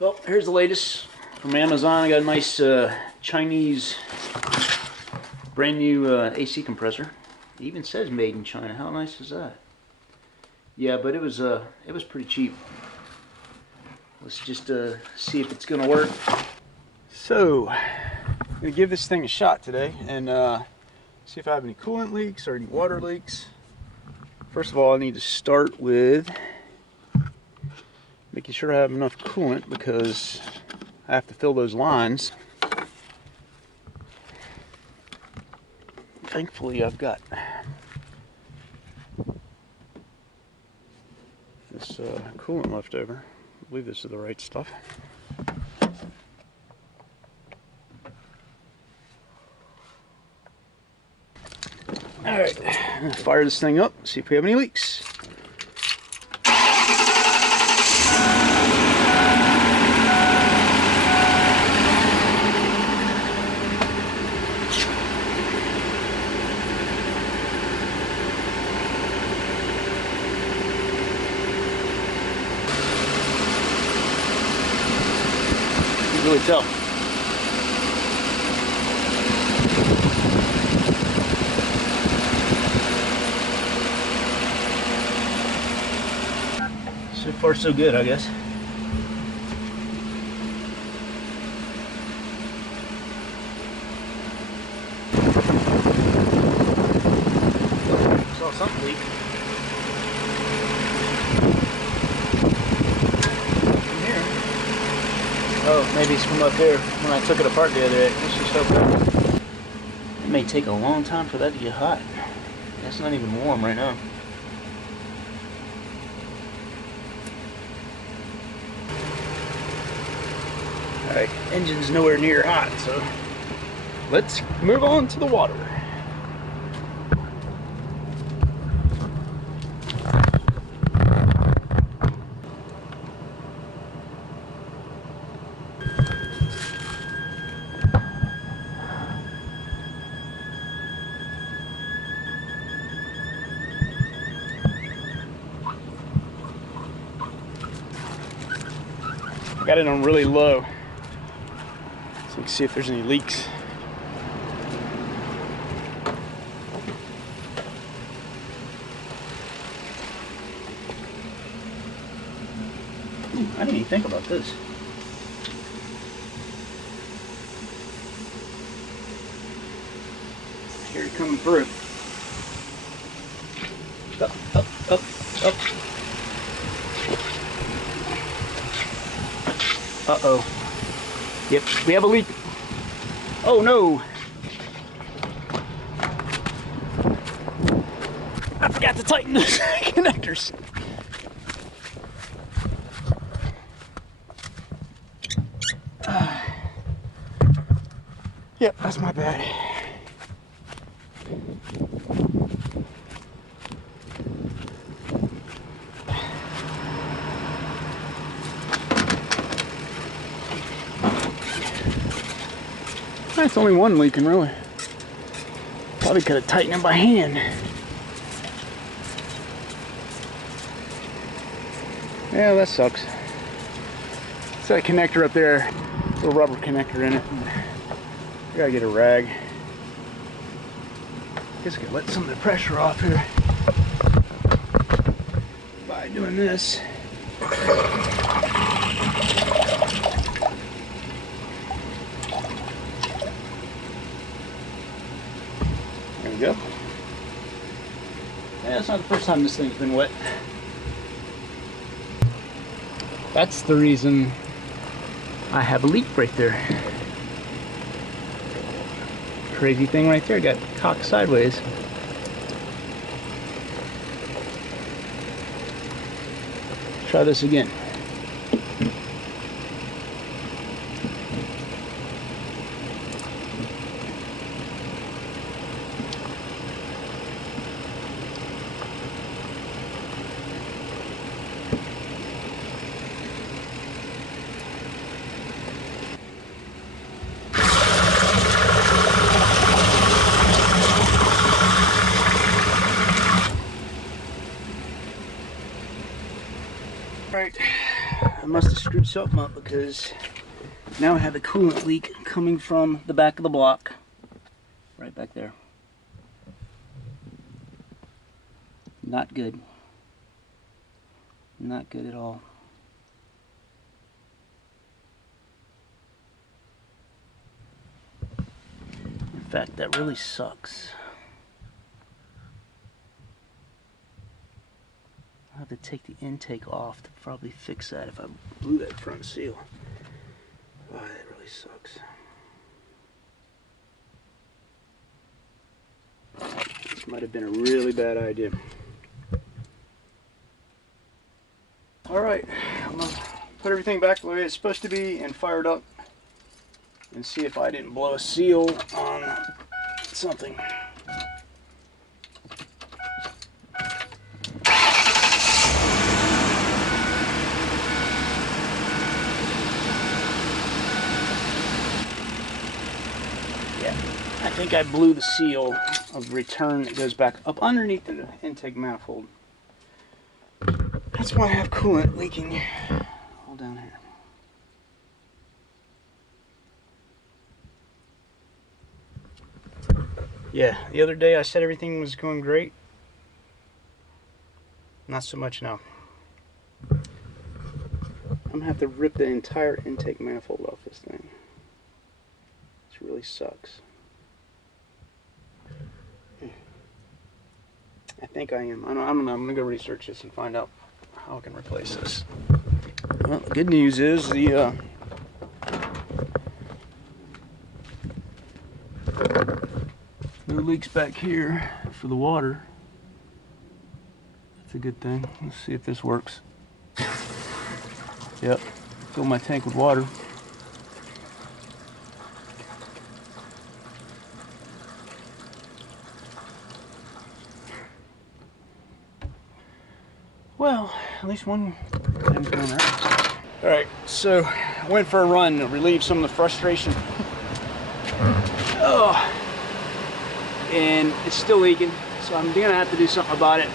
Well, here's the latest from Amazon. I got a nice Chinese brand new AC compressor. It even says made in China. How nice is that? Yeah, but it was pretty cheap. Let's just see if it's gonna work. So, I'm gonna give this thing a shot today and see if I have any coolant leaks or any water leaks. First of all, I need to start with making sure I have enough coolant because I have to fill those lines. Thankfully, I've got this coolant left over. I believe this is the right stuff. Alright, I'm gonna fire this thing up, see if we have any leaks. You can really tell. So far so good, I guess. Saw something leak. In here. Oh, maybe it's from up there when I took it apart the other day. Let's just hope that. It may take a long time for that to get hot. It's not even warm right now. Alright, engine's nowhere near hot, so let's move on to the water. I got it on really low. So we can see if there's any leaks. Ooh, I didn't even think about this. Here it coming through. Up, up, up, up. Uh-oh. Yep, we have a leak. Oh no! I forgot to tighten those connectors. Yep, that's my bad. That's only one leaking, really. Probably could have tightened it by hand. Yeah, that sucks. It's that connector up there, little rubber connector in it. I gotta get a rag. Guess I could let some of the pressure off here by doing this. There we go. Yeah, it's not the first time this thing's been wet. That's the reason I have a leak right there. Crazy thing right there, got cocked sideways. Try this again. All right. must have screwed something up because now I have a coolant leak coming from the back of the block. Right back there. Not good. Not good at all. In fact, that really sucks. I'll have to take the intake off to probably fix that if I blew that front seal. Wow, that really sucks. This might have been a really bad idea. Alright, I'm going to put everything back the way it's supposed to be and fire it up and see if I didn't blow a seal on something. I think I blew the seal of return that goes back up underneath the intake manifold. That's why I have coolant leaking all down here. Yeah, the other day I said everything was going great. Not so much now. I'm gonna have to rip the entire intake manifold off this thing. This really sucks. I think I am. I don't know. I'm going to go research this and find out how I can replace this. Well, the good news is the no leaks back here for the water. That's a good thing. Let's see if this works. Yep. Fill my tank with water. Well, at least one thing's going right. Alright, so I went for a run to relieve some of the frustration. Oh, and it's still leaking, so I'm gonna have to do something about it.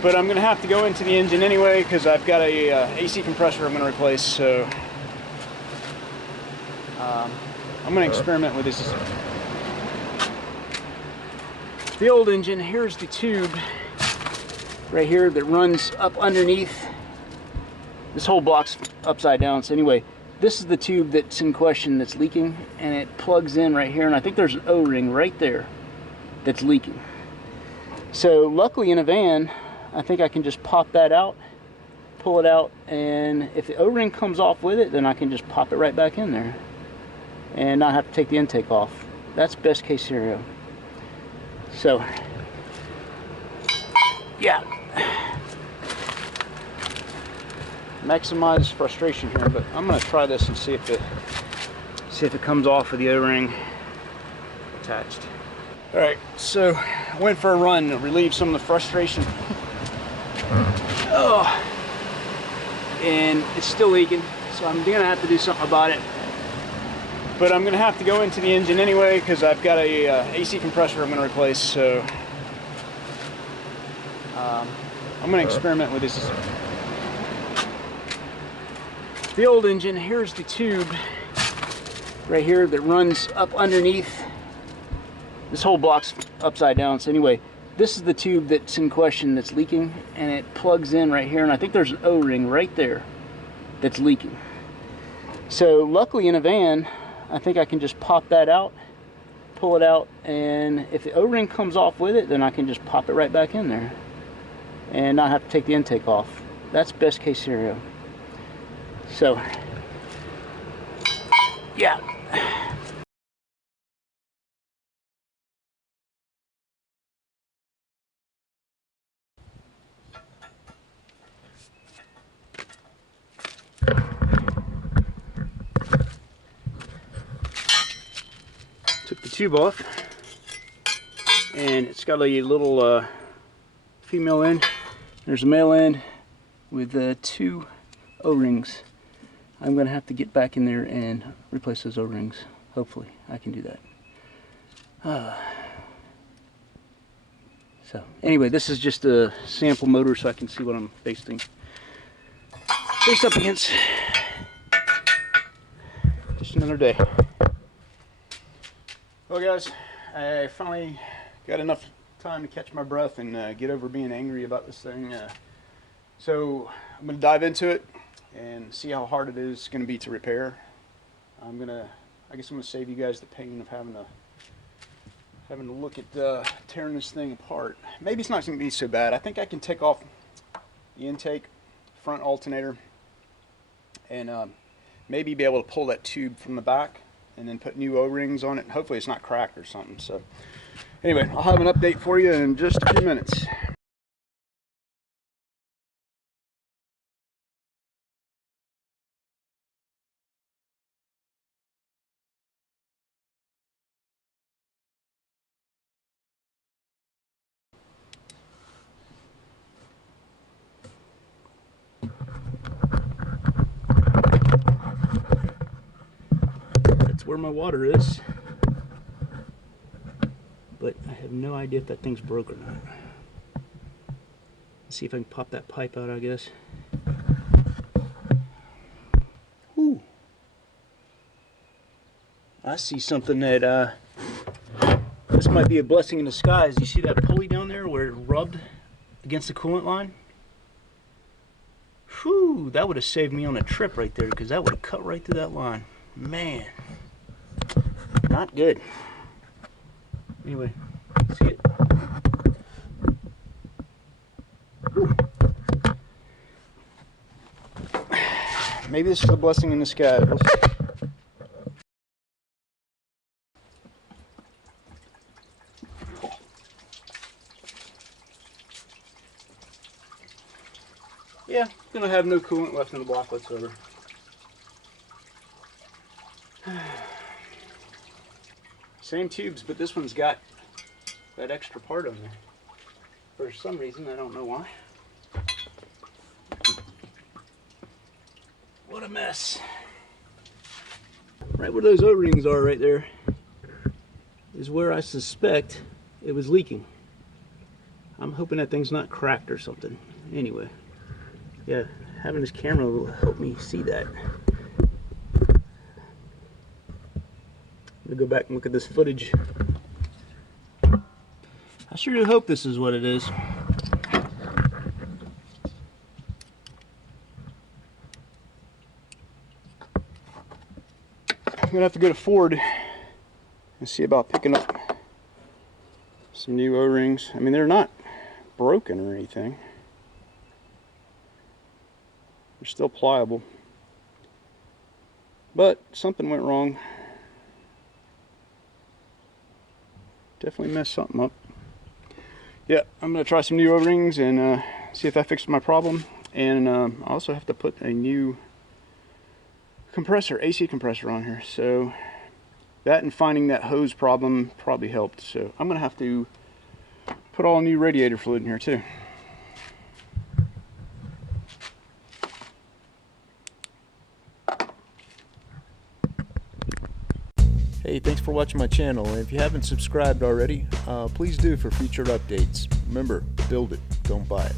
But I'm gonna have to go into the engine anyway because I've got a AC compressor I'm gonna replace. So I'm gonna experiment with this. The old engine. Here's the tube right here that runs up underneath. This whole block's upside down. So anyway, this is the tube that's in question that's leaking, and it plugs in right here, and I think there's an O-ring right there that's leaking. So luckily in a van, I think I can just pop that out, pull it out, and if the O-ring comes off with it, then I can just pop it right back in there and not have to take the intake off. That's best case scenario. So yeah, maximize frustration here, but I'm going to try this and see if it comes off with the O-ring attached. All right, so I went for a run to relieve some of the frustration. Oh, and it's still leaking, so I'm gonna have to do something about it. But I'm gonna have to go into the engine anyway because I've got a AC compressor I'm gonna replace. So I'm gonna experiment with this. The old engine. Here's the tube right here that runs up underneath. This whole block's upside down. So anyway, this is the tube that's in question that's leaking, and it plugs in right here, and I think there's an O-ring right there that's leaking. So luckily in a van, I think I can just pop that out, pull it out, and if the O-ring comes off with it, then I can just pop it right back in there and not have to take the intake off. That's best case scenario. So yeah. Took the tube off, and it's got a little female end. There's a male end with two O-rings. I'm going to have to get back in there and replace those O-rings. Hopefully I can do that. So anyway, this is just a sample motor so I can see what I'm basting. face up against just another day. Well guys, I finally got enough time to catch my breath and get over being angry about this thing. So I'm going to dive into it and see how hard it is going to be to repair. I guess I'm going to save you guys the pain of having to look at tearing this thing apart. Maybe it's not going to be so bad. I think I can take off the intake, front alternator, and maybe be able to pull that tube from the back and then put new O-rings on it. Hopefully it's not cracked or something. So anyway, I'll have an update for you in just a few minutes. That's where my water is, but I have no idea if that thing's broke or not. Let's see if I can pop that pipe out, I guess. Whew. I see something that this might be a blessing in disguise. You see that pulley down there where it rubbed against the coolant line? Whew, that would have saved me on a trip right there, because that would have cut right through that line. Man, not good. Anyway, see it? Whew. Maybe this is a blessing in disguise. We'll see. Yeah, gonna have no coolant left in the block whatsoever. Same tubes, but this one's got that extra part on there. For some reason, I don't know why. What a mess. Right where those O-rings are right there is where I suspect it was leaking. I'm hoping that thing's not cracked or something. Anyway, yeah, having this camera will help me see that. I'm gonna go back and look at this footage. I sure do hope this is what it is. I'm gonna have to go to Ford and see about picking up some new O-rings. I mean, they're not broken or anything. They're still pliable. But something went wrong. Definitely messed something up. Yeah, I'm gonna try some new O-rings and see if that fixes my problem. And I also have to put a new compressor, AC compressor on here. So that and finding that hose problem probably helped. So I'm gonna have to put all new radiator fluid in here too. Hey, thanks for watching my channel, and if you haven't subscribed already, please do for future updates. Remember, build it, don't buy it.